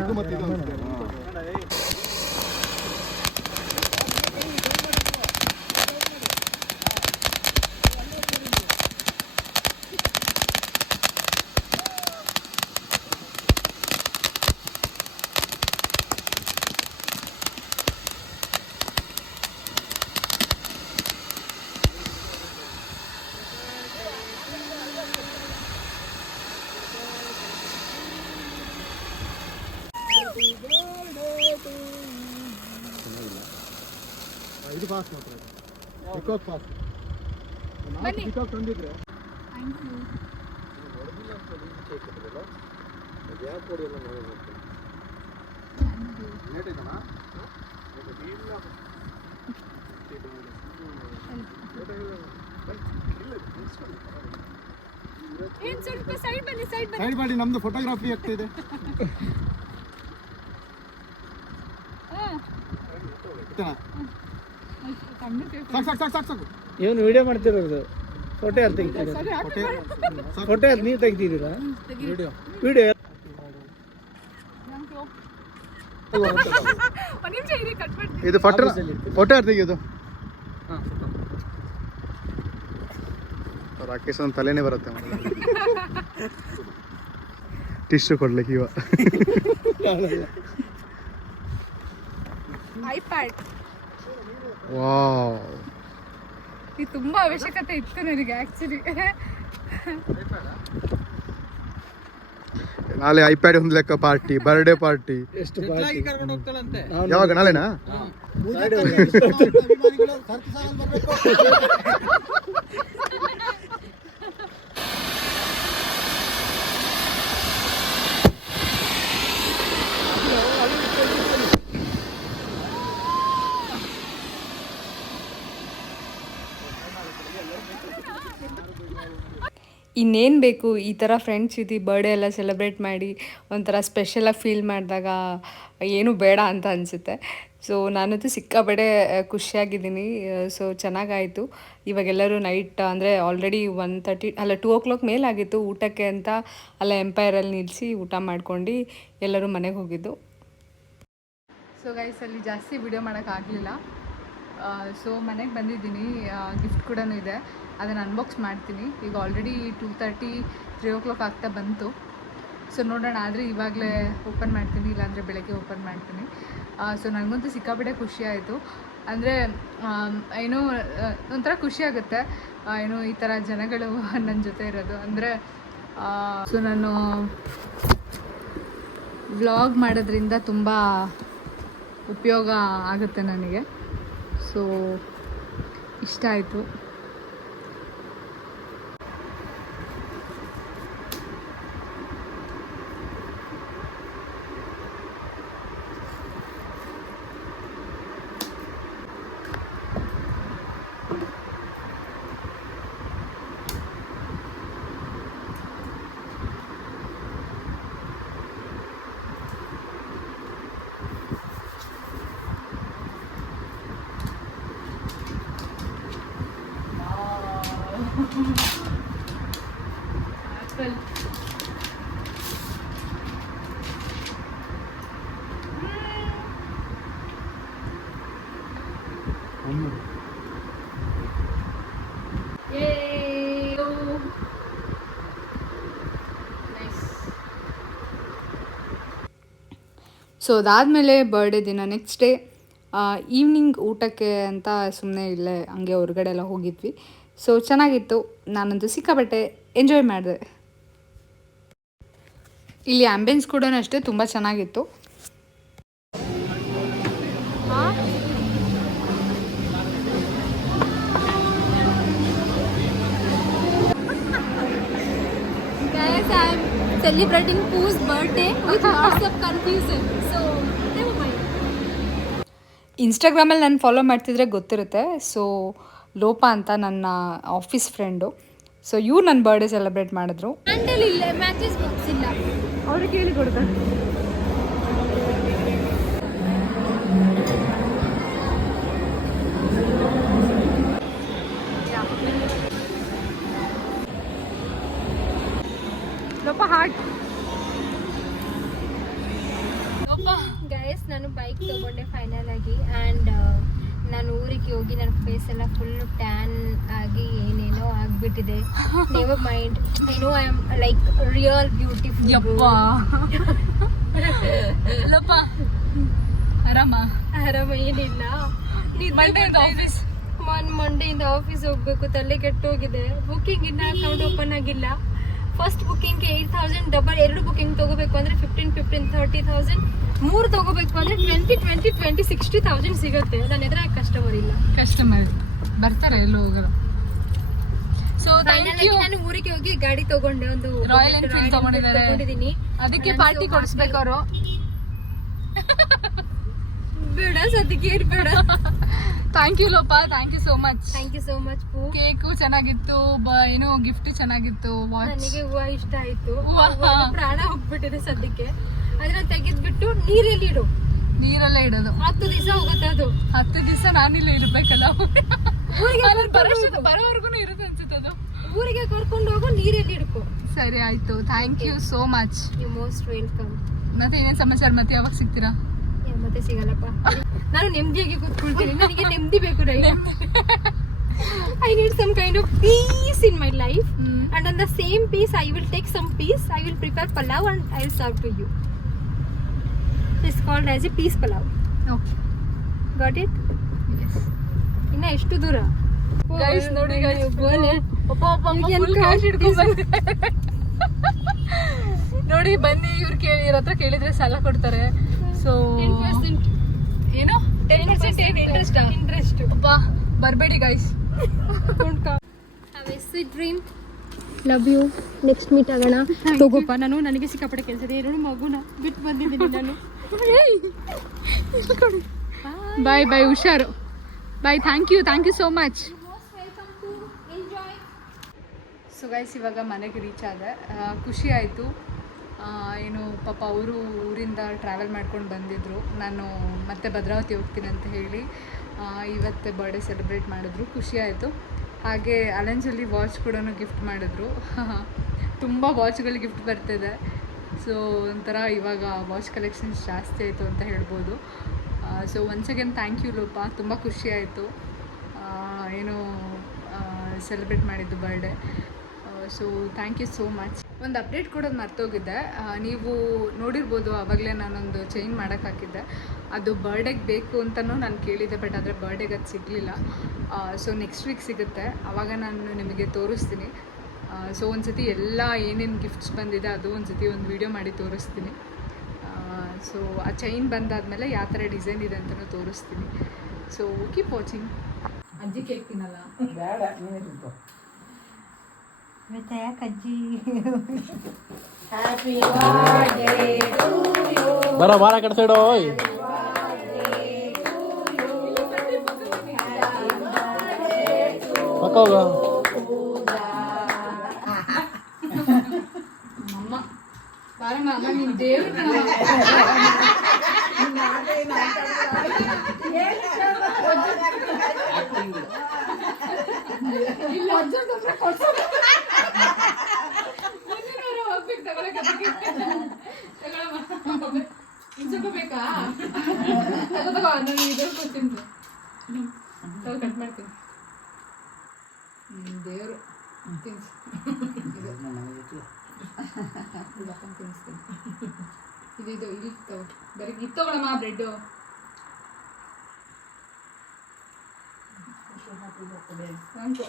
ಇದು ಫಾಸ್ಟ್ ಮಾತ್ರ ಪಿಕಾಕ್ ಫಾಸ್ಟ್ ಪಿಕಾಕ್ ತಂದಿದ್ರೆ ಥ್ಯಾಂಕ್ ಯು. ಸ್ವಲ್ಪ ಸೈಡ್ ಬನ್ನಿ ಸೈಡ್ ಮಾಡಿ, ನಮ್ದು ಫೋಟೋಗ್ರಾಫಿ ಆಗ್ತಿದೆ. ಸಾಕು. ಇವನು ವಿಡಿಯೋ ಮಾಡ್ತಿರೋದು. ಫೋಟೋ ಯಾರು ತೆಗಿತಿದ್ದೀರಾ? ಫೋಟೋ ಯಾರು ನೀವು ತೆಗ್ದಿದ್ದೀರಾ? ವಿಡಿಯೋ ಇದು ಫೋಟೋ ಯಾರು ತೆಗಿಯೋದು? ರಾಕೇಶ್ ಒಂದು ತಲೆನೇ ಬರುತ್ತೆ ಟಿಶ್ಯೂ ಕೊಡ್ಲಿಕ್ಕೆ ಇವ. ಐಪ್ಯಾಡ್ ವಾವ್, ಇದು ತುಂಬಾ ಅವಶ್ಯಕತೆ ಇತ್ತು ನನಗೆ ಆಕ್ಚುಲಿ. ನಾಳೆ ಐಪ್ಯಾಡ್ ಒಂದು ಲೆಕ್ಕ ಪಾರ್ಟಿ, ಬರ್ಡೇ ಪಾರ್ಟಿ. ಎಷ್ಟು ಕರ್ಕೊಂಡು ಹೋಗ್ತಾಳಂತೆ. ಯಾವಾಗ? ನಾಳೆನಾ? ಇನ್ನೇನು ಬೇಕು, ಈ ಥರ ಫ್ರೆಂಡ್ಸ್ ಜೊತೆ ಬರ್ಡೇ ಎಲ್ಲ ಸೆಲೆಬ್ರೇಟ್ ಮಾಡಿ ಒಂಥರ ಸ್ಪೆಷಲಾಗಿ ಫೀಲ್ ಮಾಡಿದಾಗ ಏನೂ ಬೇಡ ಅಂತ ಅನಿಸುತ್ತೆ. ಸೊ ನಾನಂತೂ ಸಿಕ್ಕಾಪಟ್ಟೆ ಖುಷಿಯಾಗಿದ್ದೀನಿ. ಸೊ ಚೆನ್ನಾಗಾಯಿತು. ಇವಾಗೆಲ್ಲರೂ ನೈಟ್ ಅಂದರೆ ಆಲ್ರೆಡಿ 1:30 ಅಲ್ಲ 2 o'clock ಮೇಲಾಗಿತ್ತು ಊಟಕ್ಕೆ ಅಂತ ಅಲ್ಲ ಎಂಪೈರಲ್ಲಿ ನಿಲ್ಲಿಸಿ ಊಟ ಮಾಡ್ಕೊಂಡು ಎಲ್ಲರೂ ಮನೆಗೆ ಹೋಗಿದ್ದು. ಸೊ ಗೈಸ್, ಅಲ್ಲಿ ಜಾಸ್ತಿ ವಿಡಿಯೋ ಮಾಡೋಕ್ಕಾಗಲಿಲ್ಲ. ಸೊ ಮನೆಗೆ ಬಂದಿದ್ದೀನಿ. ಗಿಫ್ಟ್ ಕೂಡ ಇದೆ, ಅದನ್ನು ಅನ್ಬಾಕ್ಸ್ ಮಾಡ್ತೀನಿ. ಈಗ ಆಲ್ರೆಡಿ 2:30 3 o'clock ಆಗ್ತಾ ಬಂತು. ಸೊ ನೋಡೋಣ, ಆದರೆ ಇವಾಗಲೇ ಓಪನ್ ಮಾಡ್ತೀನಿ, ಇಲ್ಲಾಂದರೆ ಬೆಳಗ್ಗೆ ಓಪನ್ ಮಾಡ್ತೀನಿ. ಸೊ ನನಗಂತೂ ಸಿಕ್ಕಾಪಟ್ಟೆ ಖುಷಿ ಆಯಿತು. ಅಂದರೆ ಏನೋ ಒಂಥರ ಖುಷಿ ಆಗುತ್ತೆ, ಏನೋ ಈ ಥರ ಜನಗಳು ನನ್ನ ಜೊತೆ ಇರೋದು. ಅಂದರೆ ಸೊ ನಾನು ವ್ಲಾಗ್ ಮಾಡೋದ್ರಿಂದ ತುಂಬ ಉಪಯೋಗ ಆಗುತ್ತೆ ನನಗೆ. ಸೊ ಇಷ್ಟ ಆಯಿತು. ಆ್ಯಪಲ್ ಸೊ ಅದಾದಮೇಲೆ ಬರ್ಡೇ ದಿನ ನೆಕ್ಸ್ಟ್ ಡೇ ಈವ್ನಿಂಗ್ ಊಟಕ್ಕೆ ಅಂತ ಸುಮ್ಮನೆ ಇಲ್ಲೇ ಹಂಗೆ ಹೊರಗಡೆ ಎಲ್ಲ ಹೋಗಿದ್ವಿ. ಸೊ ಚೆನ್ನಾಗಿತ್ತು. ನಾನಂತೂ ಸಿಕ್ಕಾಪಟ್ಟೆ ಎಂಜಾಯ್ ಮಾಡಿದೆ. ಇಲ್ಲಿ ಆ್ಯಂಬಿಯನ್ಸ್ ಕೂಡ ಅಷ್ಟೇ ತುಂಬ ಚೆನ್ನಾಗಿತ್ತು. Guys, I'm celebrating Poo's birthday with lots of confusion. So, never mind. ಇನ್ಸ್ಟಾಗ್ರಾಮಲ್ಲಿ ನಾನು ಫಾಲೋ ಮಾಡ್ತಿದ್ರೆ ಗೊತ್ತಿರುತ್ತೆ. ಸೊ ಲೋಪಾ ಅಂತ ನನ್ನ ಆಫೀಸ್ ಫ್ರೆಂಡು. ಸೊ ಇವ್ರು ನನ್ನ ಬರ್ಡೇ ಸೆಲೆಬ್ರೇಟ್ ಮಾಡಿದ್ರು. Handle ಇಲ್ಲ, ಮ್ಯಾಚಸ್ ಬಾಕ್ಸ್ ಇಲ್ಲ. ಅವ್ರಿಗೆ ಕೇಳಿ ಕೊಡ್ತಾರೆ. ಲೋಪಾ ಹಾರ್ಟ್. ಗೈಸ್, ನಾನು ಬೈಕ್ ತೊಗೊಂಡೆ ಫೈನಲ್ ಆಗಿ. ಆ್ಯಂಡ್ ನಾನು ಊರಿಗೆ ಹೋಗಿ ನನ್ನ ಫೇಸ್ ಎಲ್ಲ ಫುಲ್ ಟ್ಯಾನ್ ಆಗಿ ಏನೇನೋ ಆಗಿಬಿಟ್ಟಿದೆ. Never mind, I know I am like real beautiful. ಲೋಪಾ ಆರಾಮ ಏನಿಲ್ಲ. ಮಂಡೆಯಿಂದ ಆಫೀಸ್ ಹೋಗ್ಬೇಕು, ತಲೆ ಕೆಟ್ಟೋಗಿದೆ. ಬುಕ್ಕಿಂಗ್ ಇನ್ನ ಅಕೌಂಟ್ ಓಪನ್ ಆಗಿಲ್ಲ. ಫಸ್ಟ್ ಬುಕ್ಕಿಂಗ್ಗೆ 8,000, ಡಬಲ್ 2 ಬುಕ್ಕಿಂಗ್ ತಗೋಬೇಕು ಅಂದರೆ 15 30,000, 3 ತಗೋಬೇಕು ಅಂದರೆ 20 60,000 ಸಿಗುತ್ತೆ. ನನ್ನ ಎದುರಾಗ ಕಸ್ಟಮರ್ ಇಲ್ಲ. ಕಸ್ಟಮರ್ ಬರ್ತಾರೆ, ಎಲ್ಲೂ ಹೋಗಲ್ಲ. So thank you. ನಾನು ಊರಿಗೆ ಹೋಗಿ ಗಾಡಿ ತಗೊಂಡೆ, ಒಂದು ರಾಯಲ್ ಎನ್ಫೀಲ್ಡ್ ತಗೊಂಡಿದ್ದೀನಿ. ಅದಕ್ಕೆ ಪಾರ್ಟಿ ಕೊಡಿಸ್ಬೇಕು ಅವರು. ಬೇಡ ಸದ್ಯಕ್ಕೆ ಬೇಡ. Thank you Lopa, thank you so much. Thank you so much. Cake ಚೆನ್ನಾಗಿತ್ತು, ಏನು ಗಿಫ್ಟ್ ಚೆನ್ನಾಗಿತ್ತು. ನನಗೆ ಹೂವ ಇಷ್ಟ ಆಯ್ತು. ಹೂವ ಪ್ರಾಣ ಹೋಗ್ಬಿಟ್ಟಿದೆ ಸದ್ಯಕ್ಕೆ. ಅದನ್ನ ತೆಗೆದ್ಬಿಟ್ಟು ನೀರಲ್ಲಿ ಇಡು. ನೀರಲ್ಲೇ ಇಡೋದು. 10 ದಿವಸ ಹೋಗುತ್ತೆ ಅದು. 10 ದಿವಸ ನಾನಿಲ್ಲ ಇರ್ಬೇಕಲ್ಲ. ಬರೋವರೆಗೂ ಇರುತ್ತೆ ಅನ್ಸುತ್ತೆ ಅದು. ಊರಿಗೆ ಕರ್ಕೊಂಡು ಹೋಗು, ನೀರಲ್ಲಿ ಇಡ್ಕೊ. ಸರಿ ಆಯ್ತು, thank you so much. You most welcome. ಮತ್ತೆ ಏನೇನ್ ಸಮಾಚಾರ, ಮತ್ತೆ ಯಾವಾಗ ಸಿಗ್ತೀರಾ? ಮತ್ತೆ ಸಿಗಲ್ಲಪ್ಪ. ನಾನು ನೆಮ್ಮದಿಯಾಗಿ ಕೂತ್ಕೊಳ್ತೀನಿ. ನನಗೆ ನೆಮ್ಮದಿ ಬೇಕು. I need some kind of peace in my life. And on the same peace, I will take some peace. I will prepare palav and I will serve to you. It's called as a peace palav. Okay. Got it? Yes. ಇನ್ನ ಎಷ್ಟು ದೂರ? Guys ನೋಡಿ guys, ನೋಡಿ ಬನ್ನಿ, ಇವ್ರು ಇವ್ರ ಹತ್ರ ಕೇಳಿದ್ರೆ ಸಾಲ ಕೊಡ್ತಾರೆ. ಸೊ 10% ಏನು 10% ಇಂಟ್ರೆಸ್ಟ್. ಅಪ್ಪ ಬರಬೇಡಿ guys. Have a sweet dream. Love you. Next meet ಆಗೋಣ. ತಗೋಪ್ಪ, ನಾನು ನನಗೆ ಸಿಕ್ಕಾಪಟ್ಟೆ ಕೆಲಸ ಇದೆ. ಎರಡು ಮಗುನ ಬಿಟ್ಟು ಬಂದಿದ್ದೀನಿ ನಾನು. ಬಾಯ್ ಬಾಯ್, ಹುಷಾರು. Bye, thank you so much. So guys, ಇವಾಗ ಮನೆಗೆ ರೀಚ್ ಆದೆ. ಖುಷಿ ಆಯಿತು. ಏನು ಪಾಪ ಅವರು ಊರಿಂದ ಟ್ರಾವೆಲ್ ಮಾಡ್ಕೊಂಡು ಬಂದಿದ್ದರು. ನಾನು ಮತ್ತೆ ಭದ್ರಾವತಿ ಹೋಗ್ತೀನಿ ಅಂತ ಹೇಳಿ ಇವತ್ತೇ ಬರ್ಡೇ ಸೆಲೆಬ್ರೇಟ್ ಮಾಡಿದ್ರು. ಖುಷಿ ಆಯಿತು. ಹಾಗೆ ಅಲಂಜಲ್ಲಿ ವಾಚ್ ಕೂಡ ಗಿಫ್ಟ್ ಮಾಡಿದ್ರು. ತುಂಬ ವಾಚ್ಗಳು ಗಿಫ್ಟ್ ಬರ್ತಿದೆ. ಸೊ ಒಂಥರ ಇವಾಗ ವಾಚ್ ಕಲೆಕ್ಷನ್ಸ್ ಜಾಸ್ತಿ ಆಯಿತು ಅಂತ ಹೇಳ್ಬೋದು. So once again thank you Lopa, ತುಂಬ ಖುಷಿ ಆಯಿತು ಏನು ಸೆಲೆಬ್ರೇಟ್ ಮಾಡಿದ್ದು birthday. So thank you so much. ಒಂದು ಅಪ್ಡೇಟ್ ಕೊಡೋದು ಮರ್ತೋಗಿದ್ದೆ. ನೀವು ನೋಡಿರ್ಬೋದು, ಆವಾಗಲೇ ನಾನೊಂದು ಚೈನ್ ಮಾಡೋಕ್ಕೆ ಹಾಕಿದ್ದೆ. ಅದು ಬರ್ಡೇಗೆ ಬೇಕು ಅಂತಲೂ ನಾನು ಕೇಳಿದ್ದೆ, ಬಟ್ ಆದರೆ ಬರ್ಡೇಗೆ ಅದು ಸಿಗಲಿಲ್ಲ. ಸೊ ನೆಕ್ಸ್ಟ್ ವೀಕ್ ಸಿಗುತ್ತೆ, ಆವಾಗ ನಾನು ನಿಮಗೆ ತೋರಿಸ್ತೀನಿ. ಸೊ ಒಂದು ಸತಿ ಎಲ್ಲ ಏನೇನು ಗಿಫ್ಟ್ಸ್ ಬಂದಿದೆ ಅದು ಒಂದು ಸತಿ ಒಂದು ವೀಡಿಯೋ ಮಾಡಿ ತೋರಿಸ್ತೀನಿ. ಸೊ ಆ ಚೈನ್ ಬಂದಾದಮೇಲೆ ಯಾವ ಥರ ಡಿಸೈನ್ ಇದೆ ಅಂತಲೂ ತೋರಿಸ್ತೀನಿ. So keep watching. ಅಜ್ಜಿ ಕೇಕ್ ತಿನ್ನಲ್ಲ? ಬೇಡ, ನೀನೇ ತಿಂತು. ಬರ ಬಾರ ಕಡೆ ಸೈಡು. ಪಕ್ಕ ಅಮ್ಮ ಬಾರಮ್ಮ, ಅಮ್ಮ ನೀನು ದೇವ್ರು ಇಲ್ಲ ಹೋಗ್ಬೇಕು ಸ್ವಲ್ಪ ಬೇಕಾ? ತಗೋ, ನಾನು ಇದ್ರ ಕೊಡ್ತೀನಿ, ಕಟ್ ಮಾಡ್ತೀನಿ. ದೇವರು ತಿನ್ನಿಸ್ತೀನಿ. ಇದು ಇಲ್ಲಿ ತಗೋ, ಬರೀ ಇದು ತಗೊಳಮ್ಮ ಬ್ರೆಡ್ಡು. Thank you.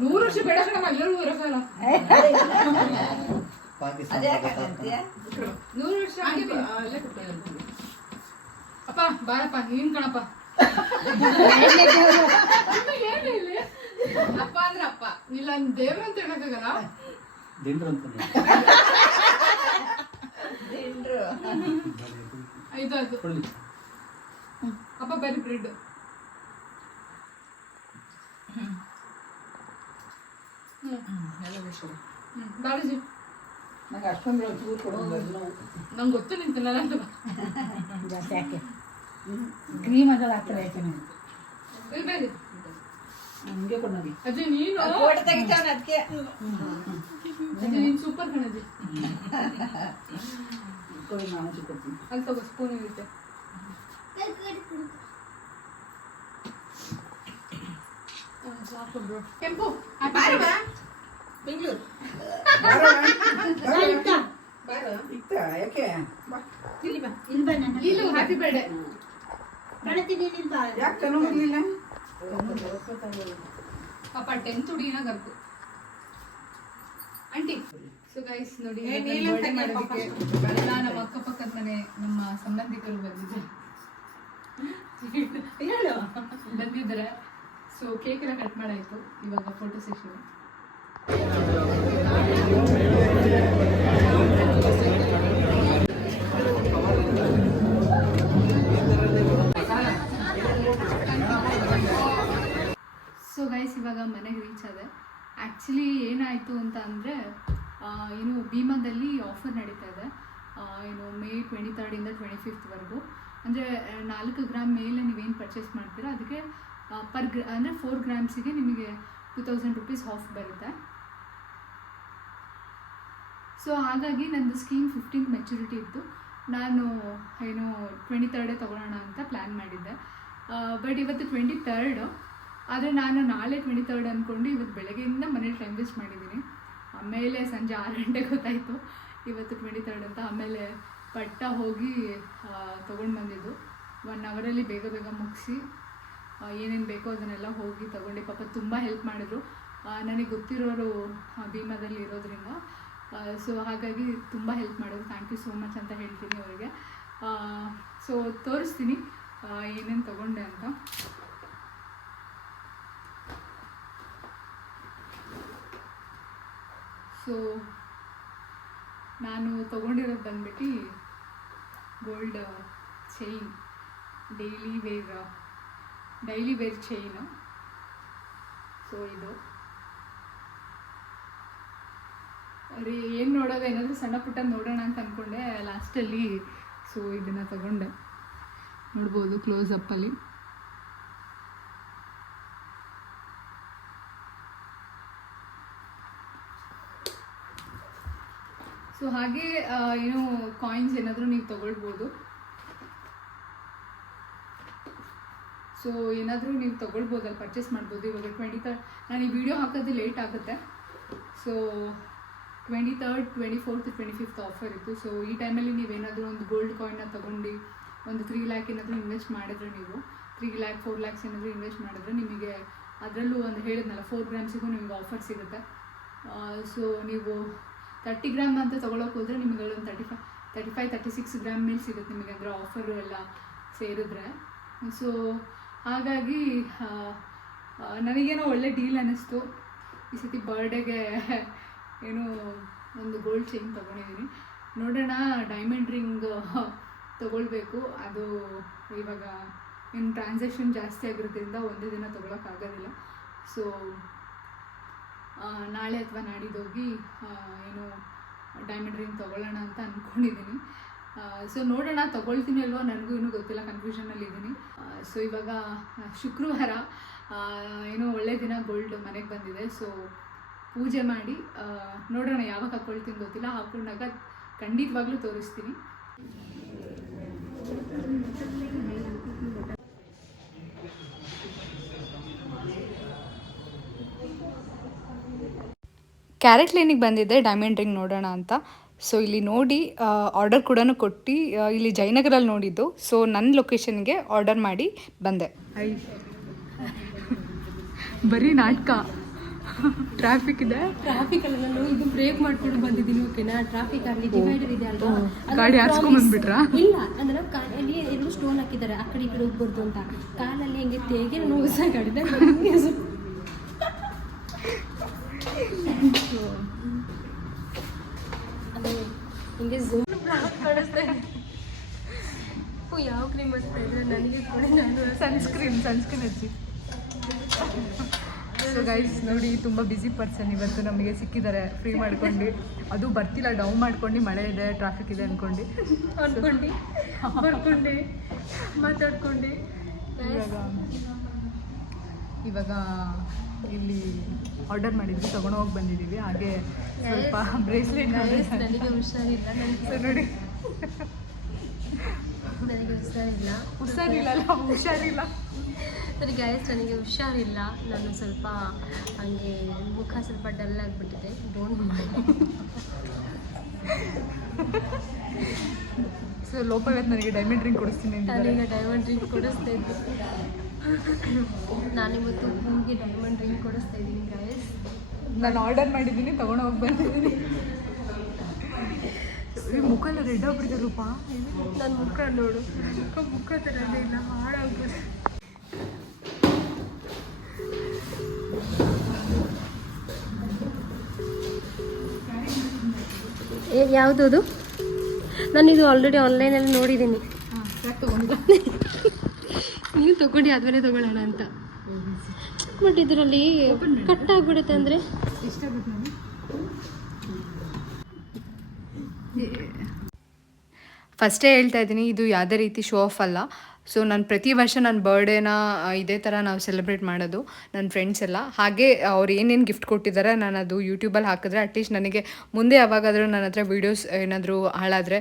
100 ವರ್ಷ ಬೇಡ ಕಣಮ್ಮ, ಎಲ್ಲರೂ ಇರೋಕ್ಕಲ್ಲ. 100 ವರ್ಷ ಅಪ್ಪ ಬಾರಪ್ಪ, ನೀನ್ ಕಣಪ್ಪ. ಅಪ್ಪ ಅಂದ್ರೆ ಅಪ್ಪ, ಇಲ್ಲ ದೇವ್ರು ಅಂತ ಹೇಳಕ್ಕಾಗಲ್ಲ. ಇದು ಅದು ಅಪ್ಪ, ಬರೀ ಬ್ರೆಡ್. ಬಾಲಾಜಿ ನಂಗೆ ಅಷ್ಟೊಂದು ನಂಗೆ ಗೊತ್ತು ನಿಂಗೆ ತಿನ್ನಲ್ಲ ಅಂತ. ಯಾಕೆ ಕ್ರೀಮ್ ಅದೆಲ್ಲ ಹಾಕ್ತಾರೆ ಯಾಕೆ ನೀವು ಹಂಗೆ ಕೊಡಿ. ಅಜ್ಜಿ ನೀನು ಅಜ್ಜಿ ನೀನು ಸೂಪರ್ ಕಣಜ್ಜಿ. ಕೊಡಿ, ನಾನು ಕೊಡ್ತೀನಿ. ಅಲ್ಲಿ ತಗೋ, ಸ್ಪೂನ್ ಇರುತ್ತೆ. ಕೆಂಪು ಬೆಂಗಳೂರು ಯಾಕೆ ಲೀಲು, ಹ್ಯಾಪಿ ಬರ್ಡೇ. ಯಾಕೆ ಚೆನ್ನಾಗಿರ್ಲಿಲ್ಲ ಪಾಪ 10th ಹುಡುಗಿನ ಗರ್ಕು ಆಂಟಿ. ಸೊ ಗೈಸ್ ನೋಡಿ, ಬರ್ಡೇ ಮಾಡೋದಕ್ಕೆ ಎಲ್ಲ ನಮ್ಮ ಅಕ್ಕಪಕ್ಕದ ಮನೆ ನಮ್ಮ ಸಂಬಂಧಿಕರು ಬಂದಿದ್ದಾರೆ. ಸೊ ಕೇಕ್ ಎಲ್ಲ ಕಟ್ ಮಾಡಾಯಿತು, ಇವಾಗ ಫೋಟೋ ಸೆಷನ್. ಸೊ ಗೈಸ್ ಇವಾಗ ಮನೆಗೆ ರೀಚ್ ಆದೆ. ಆ್ಯಕ್ಚುಲಿ ಏನಾಯಿತು ಅಂತ ಅಂದರೆ ಏನು ಭೀಮಾದಲ್ಲಿ ಆಫರ್ ನಡೀತಾ ಇದೆ, ಏನು ಮೇ 23ರಿಂದ 25ವರೆಗೂ. ಅಂದರೆ 4 ಗ್ರಾಮ್ ಮೇಲೆ ನೀವೇನು ಪರ್ಚೇಸ್ ಮಾಡ್ತೀರಾ ಅದಕ್ಕೆ ಅಂದರೆ 4 ಗ್ರಾಮ್ಸಿಗೆ ನಿಮಗೆ 2000 ರೂಪೀಸ್ ಆಫ್ ಬರುತ್ತೆ. ಸೊ ಹಾಗಾಗಿ ನಂದು ಸ್ಕೀಮ್ 15th ಮೆಚುರಿಟಿ ಇತ್ತು. ನಾನು ಏನು 23rd ತೊಗೊಳ್ಳೋಣ ಅಂತ ಪ್ಲ್ಯಾನ್ ಮಾಡಿದ್ದೆ. ಬಟ್ ಇವತ್ತು 23rd, ಆದರೆ ನಾನು ನಾಳೆ 23rd ಅಂದ್ಕೊಂಡು ಇವತ್ತು ಬೆಳಗ್ಗೆಯಿಂದ ಮನೇಲಿ ಟೈಮ್ ವೇಸ್ಟ್ ಮಾಡಿದ್ದೀನಿ. ಆಮೇಲೆ ಸಂಜೆ 6 ಗಂಟೆಗೆ ಗೊತ್ತಾಯಿತು ಇವತ್ತು 23rd ಅಂತ. ಆಮೇಲೆ ಪಟ್ಟ ಹೋಗಿ ತೊಗೊಂಡು ಬಂದಿದ್ದು 1 ಅವರಲ್ಲಿ ಬೇಗ ಬೇಗ ಮುಗಿಸಿ ಏನೇನು ಬೇಕೋ ಅದನ್ನೆಲ್ಲ ಹೋಗಿ ತೊಗೊಂಡು. ಪಾಪ ತುಂಬ ಹೆಲ್ಪ್ ಮಾಡಿದ್ರು, ನನಗೆ ಗೊತ್ತಿರೋರು ಭೀಮಾದಲ್ಲಿ ಇರೋದ್ರಿಂದ. ಸೊ ಹಾಗಾಗಿ ತುಂಬ ಹೆಲ್ಪ್ ಮಾಡೋದು, ಥ್ಯಾಂಕ್ ಯು ಸೋ ಮಚ್ ಅಂತ ಹೇಳ್ತೀನಿ ಅವರಿಗೆ. ಸೊ ತೋರಿಸ್ತೀನಿ ಏನೇನು ತೊಗೊಂಡೆ ಅಂತ. ಸೊ ನಾನು ತೊಗೊಂಡಿರೋದು ಬಂದ್ಬಿಟ್ಟು gold chain, daily wear chain. So ಇದು ಏನು ನೋಡೋದು, ಏನಾದರೂ ಸಣ್ಣ ಪುಟ್ಟ ನೋಡೋಣ ಅಂತ ಅಂದ್ಕೊಂಡೆ ಲಾಸ್ಟಲ್ಲಿ. ಸೊ ಇದನ್ನು ತಗೊಂಡೆ, ನೋಡ್ಬೋದು ಕ್ಲೋಸಪ್ಪಲ್ಲಿ. ಸೊ ಹಾಗೆ ಏನು ಕಾಯಿನ್ಸ್ ಏನಾದರೂ ನೀವು ತೊಗೊಳ್ಬೋದು. ಸೊ ಏನಾದರೂ ನೀವು ತೊಗೊಳ್ಬೋದಲ್ಲ, ಪರ್ಚೇಸ್ ಮಾಡ್ಬೋದು. ಇವಾಗ 23rd ನಾನು ಈ ವಿಡಿಯೋ ಹಾಕೋದು ಲೇಟ್ ಆಗುತ್ತೆ. So 23rd, 24th, 25th offer ಇತ್ತು. ಸೊ ಈ ಟೈಮಲ್ಲಿ ನೀವೇನಾದರೂ ಒಂದು ಗೋಲ್ಡ್ ಕಾಯಿನ್ನ ತೊಗೊಂಡು ಒಂದು 3 lakh ಏನಾದರೂ ಇನ್ವೆಸ್ಟ್ ಮಾಡಿದ್ರೆ, ನೀವು 3 lakh 4 lakhs ಏನಾದರೂ ಇನ್ವೆಸ್ಟ್ ಮಾಡಿದ್ರೆ ನಿಮಗೆ ಅದರಲ್ಲೂ ಒಂದು ಹೇಳಿದ್ನಲ್ಲ 4 ಗ್ರಾಮ್ಸಿಗೂ ನಿಮಗೆ ಆಫರ್ ಸಿಗುತ್ತೆ. ಸೊ ನೀವು 30 ಗ್ರಾಮ್ ಅಂತ ತೊಗೊಳಕ್ಕೆ ಹೋದರೆ ನಿಮಗೆ ಒಂದು 35-36 ಗ್ರಾಮ್ ಮೇಲೆ ಸಿಗುತ್ತೆ ನಿಮಗೆ, ಅಂದರೆ ಆಫರು ಎಲ್ಲ ಸೇರಿದ್ರೆ. ಸೊ ಹಾಗಾಗಿ ನನಗೇನೋ ಒಳ್ಳೆ ಡೀಲ್ ಅನ್ನಿಸ್ತು. ಈ ಸತಿ ಬರ್ಡೇಗೆ ಏನೋ ಒಂದು ಗೋಲ್ಡ್ ಚೈನ್ ತೊಗೊಂಡಿದ್ದೀನಿ. ನೋಡೋಣ, ಡೈಮಂಡ್ ರಿಂಗ್ ತೊಗೊಳ್ಬೇಕು. ಅದು ಇವಾಗ ಏನು ಟ್ರಾನ್ಸಾಕ್ಷನ್ ಜಾಸ್ತಿ ಆಗಿರೋದ್ರಿಂದ ಒಂದೇ ದಿನ ತೊಗೊಳಕ್ಕಾಗೋದಿಲ್ಲ. ಸೊ ನಾಳೆ ಅಥವಾ ನಾಡಿದ್ದೋಗಿ ಏನು ಡೈಮಂಡ್ ರಿಂಗ್ ತೊಗೊಳ್ಳೋಣ ಅಂತ ಅಂದ್ಕೊಂಡಿದ್ದೀನಿ. ಸೊ ನೋಡೋಣ ತೊಗೊಳ್ತೀನಿ ಅಲ್ವೋ, ನನಗೂ ಇನ್ನೂ ಗೊತ್ತಿಲ್ಲ, ಕನ್ಫ್ಯೂಷನಲ್ಲಿದ್ದೀನಿ. ಸೊ ಇವಾಗ ಶುಕ್ರವಾರ ಏನೋ ಒಳ್ಳೆ ದಿನ, ಗೋಲ್ಡ್ ಮನೆಗೆ ಬಂದಿದೆ. ಸೊ ಪೂಜೆ ಮಾಡಿ ನೋಡೋಣ ಯಾವಾಗ ಹಾಕ್ಕೊಳ್ತೀನಿ ಗೊತ್ತಿಲ್ಲ. ಹಾಕ್ಕೊಂಡಾಗ ಖಂಡಿತವಾಗ್ಲೂ ತೋರಿಸ್ತೀನಿ. ಕ್ಯಾರೆಟ್ ಲೈನಿಗೆ ಬಂದಿದ್ದೆ ಡೈಮಂಡ್ ರಿಂಗ್ ನೋಡೋಣ ಅಂತ. ಸೊ ಇಲ್ಲಿ ನೋಡಿ ಆರ್ಡರ್ ಕೂಡ ಕೊಟ್ಟು ಇಲ್ಲಿ ಜಯನಗರಲ್ಲಿ ನೋಡಿದ್ದು. ಸೊ ನನ್ನ ಲೊಕೇಶನ್ಗೆ ಆರ್ಡರ್ ಮಾಡಿ ಬಂದೆ. ಬರೀ ನಾಟಕ, ಟ್ರಾಫಿಕ್ ಇದೆ. ಟ್ರಾಫಿಕ್ ಅಲ್ಲ, ನಾನು ಇದು ಬ್ರೇಕ್ ಮಾಡ್ಕೊಂಡು ಬಂದಿದ್ದೀನಿ. ಓಕೆನಾ, ಟ್ರಾಫಿಕ್ ಆಗಲಿ ಡಿವೈಡರ್ ಇದೆ ಅಲ್ವಾ, ಗಾಡಿ ಹಾರಿಸ್ಕೊಂಡ್ ಬಂದ್ಬಿಟ್ರಾ? ಇಲ್ಲ ಅಂದ್ರೆ ಕಾಲಲ್ಲಿ ಎರಡು ಸ್ಟೋನ್ ಹಾಕಿದ್ದಾರೆ, ಆ ಕಡೆ ಈ ಕಡೆ ಹೋಗ್ಬಾರ್ದು ಅಂತ. ಕಾಲಲ್ಲಿ ಹೆಂಗೆ ತೇಗೆ ನಾನು ಹೊಸ ಗಾಡಿನ ಹಿಂಗೆ ಝೂಮ್ ಕಾಣಿಸ್ತಾ ಇದೆ. ಯಾವ ಕ್ರೀಮ್ ಹಚ್ತಾ ಇದ್ರೆ ನನಗೆ ಕೂಡ, ನಾನು ಸನ್ಸ್ಕ್ರೀನ್ ಹಚ್ಚಿ. ಸೊ ಗೈಸ್ ನೋಡಿ, ತುಂಬ ಬ್ಯುಸಿ ಪರ್ಸನ್ ಇವತ್ತು ನಮಗೆ ಸಿಕ್ಕಿದ್ದಾರೆ ಫ್ರೀ ಮಾಡ್ಕೊಂಡು. ಅದು ಬರ್ತಿಲ್ಲ, ಡೌನ್ ಮಾಡ್ಕೊಂಡು ಮಳೆ ಇದೆ ಟ್ರಾಫಿಕ್ ಇದೆ ಅಂದ್ಕೊಂಡು ಬರ್ಕೊಂಡು ಮಾತಾಡ್ಕೊಂಡು ಇವಾಗ ಇಲ್ಲಿ ಆರ್ಡರ್ ಮಾಡಿದ್ವಿ, ತೊಗೊಂಡು ಹೋಗಿ ಬಂದಿದ್ದೀವಿ. ಹಾಗೆ ಸ್ವಲ್ಪ ಬ್ರೇಸ್ಲೆಟ್ ನನಗೆ ಹುಷಾರಿಲ್ಲ, ಸೊ ನೋಡಿ ನನಗೆ ಹುಷಾರಿಲ್ಲ ಸರಿ ಗೈಸ್, ನನಗೆ ಹುಷಾರಿಲ್ಲ. ನಾನು ಸ್ವಲ್ಪ ಹಂಗೆ ಮುಖ ಸ್ವಲ್ಪ ಡಲ್ ಆಗಿಬಿಟ್ಟಿದೆ, ಡೋಂಟ್ ಮಾಡಿ. ಸೊ ಲೋಪ ಇವತ್ತು ನನಗೆ ಡೈಮಂಡ್ ರಿಂಗ್ ಕೊಡಿಸ್ತೀನಿ. ನಾನೀಗ ಡೈಮಂಡ್ ರಿಂಗ್ ಕೊಡಿಸ್ತಾ ಇದ್ದೆ. ನಾನಿವತ್ತು ನಿಮಗೆ ಡೈಮಂಡ್ ರಿಂಗ್ ಕೊಡಿಸ್ತಾ ಇದ್ದೀನಿ ಗೈಸ್. ನಾನು ಆರ್ಡರ್ ಮಾಡಿದ್ದೀನಿ, ತೊಗೊಂಡು ಹೋಗಿ ಬಂದಿದ್ದೀನಿ. ಮುಖ ಎಲ್ಲ ರೆಡ್ ಆಗ್ಬಿಟ್ಟಿದೆ ರೂಪ. ನನ್ನ ಮುಖ ನೋಡು, ಮುಖ ಥರನೇ ಇಲ್ಲ, ಹಾಳಾಗ್ಬಿಟ್ಟು. ಯಾವುದದು? ನಾನಿದು ಆಲ್ರೆಡಿ ಆನ್ಲೈನಲ್ಲಿ ನೋಡಿದ್ದೀನಿ. ನೀವು ತೊಗೊಂಡು ಆದ್ಮೇಲೆ ತೊಗೊಳ್ಳೋಣ ಅಂತ. ಬಟ್ ಇದರಲ್ಲಿ ಕಟ್ ಆಗಿಬಿಡುತ್ತೆ ಅಂದರೆ ಫಸ್ಟೇ ಹೇಳ್ತಾ ಇದ್ದೀನಿ, ಇದು ಯಾವುದೇ ರೀತಿ ಶೋ ಆಫ್ ಅಲ್ಲ. ಸೊ ನಾನು ಪ್ರತಿ ವರ್ಷ ನನ್ನ ಬರ್ಡೇನ ಇದೇ ಥರ ನಾವು ಸೆಲೆಬ್ರೇಟ್ ಮಾಡೋದು, ನನ್ನ ಫ್ರೆಂಡ್ಸ್ ಎಲ್ಲ. ಹಾಗೆ ಅವ್ರು ಏನೇನು ಗಿಫ್ಟ್ ಕೊಟ್ಟಿದ್ದಾರೆ ನಾನು ಅದು ಯೂಟ್ಯೂಬಲ್ಲಿ ಹಾಕಿದ್ರೆ ಅಟ್ಲೀಸ್ಟ್ ನನಗೆ ಮುಂದೆ ಯಾವಾಗಾದರೂ ನನ್ನ ಹತ್ರ ವೀಡಿಯೋಸ್ ಏನಾದರೂ ಹಾಳಾದರೆ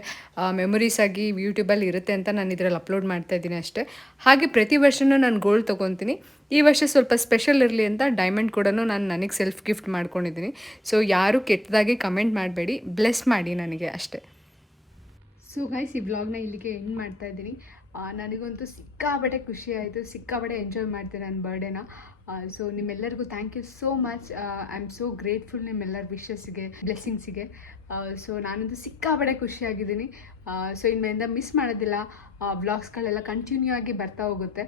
ಮೆಮೊರೀಸ್ ಆಗಿ ಯೂಟ್ಯೂಬಲ್ಲಿ ಇರುತ್ತೆ ಅಂತ ನಾನು ಇದರಲ್ಲಿ ಅಪ್ಲೋಡ್ ಮಾಡ್ತಾಯಿದ್ದೀನಿ ಅಷ್ಟೇ. ಹಾಗೆ ಪ್ರತಿ ವರ್ಷವೂ ನಾನು ಗೋಲ್ಡ್ ತೊಗೊತೀನಿ. ಈ ವರ್ಷ ಸ್ವಲ್ಪ ಸ್ಪೆಷಲ್ ಇರಲಿ ಅಂತ ಡೈಮಂಡ್ ಕೂಡ ನಾನು ನನಗೆ ಸೆಲ್ಫ್ ಗಿಫ್ಟ್ ಮಾಡ್ಕೊಂಡಿದ್ದೀನಿ. ಸೊ ಯಾರೂ ಕೆಟ್ಟದಾಗಿ ಕಮೆಂಟ್ ಮಾಡಬೇಡಿ, ಬ್ಲೆಸ್ ಮಾಡಿ ನನಗೆ ಅಷ್ಟೇ. ಸೊ ಗೈಸ್, ಈ ವ್ಲಾಗ್ನ ಇಲ್ಲಿಗೆ ಎಂಡ್ ಮಾಡ್ತಾ ಇದ್ದೀನಿ. ನನಗಂತೂ ಸಿಕ್ಕಾಬಟ್ಟೆ ಖುಷಿ ಆಯಿತು, ಸಿಕ್ಕಾಬಟ್ಟೆ ಎಂಜಾಯ್ ಮಾಡ್ತೀನಿ ನನ್ನ ಬರ್ಡೇನ. ಸೊ ನಿಮ್ಮೆಲ್ಲರಿಗೂ thank you so much. I am so grateful ನಿಮ್ಮೆಲ್ಲರ ವಿಶಸ್ಸಿಗೆ, ಬ್ಲೆಸ್ಸಿಂಗ್ಸಿಗೆ. ಸೊ ನಾನಂತೂ ಸಿಕ್ಕಾಬಟ್ಟೆ ಖುಷಿಯಾಗಿದ್ದೀನಿ. ಸೊ ಇನ್ಮೇಲಿಂದ ಮಿಸ್ ಮಾಡೋದಿಲ್ಲ, ವ್ಲಾಗ್ಸ್ಗಳೆಲ್ಲ ಕಂಟಿನ್ಯೂ ಆಗಿ ಬರ್ತಾ ಹೋಗುತ್ತೆ.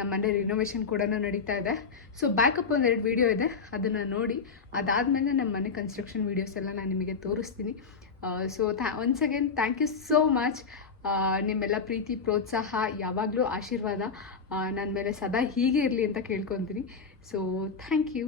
ನಮ್ಮ ಮನೆ ರಿನೋವೇಷನ್ ಕೂಡ ನಡೀತಾ ಇದೆ. ಸೊ ಬ್ಯಾಕಪ್ ಒಂದೆರಡು ವೀಡಿಯೋ ಇದೆ, ಅದನ್ನು ನೋಡಿ ಅದಾದಮೇಲೆ ನಮ್ಮ ಮನೆ ಕನ್ಸ್ಟ್ರಕ್ಷನ್ ವೀಡಿಯೋಸ್ ಎಲ್ಲ ನಾನು ನಿಮಗೆ ತೋರಿಸ್ತೀನಿ. So once again thank you so much. ನಿಮ್ಮೆಲ್ಲ ಪ್ರೀತಿ, ಪ್ರೋತ್ಸಾಹ, ಯಾವಾಗಲೂ ಆಶೀರ್ವಾದ ನನ್ನ ಮೇಲೆ ಸದಾ ಹೀಗೆ ಇರಲಿ ಅಂತ ಕೇಳ್ಕೊತೀನಿ. So thank you.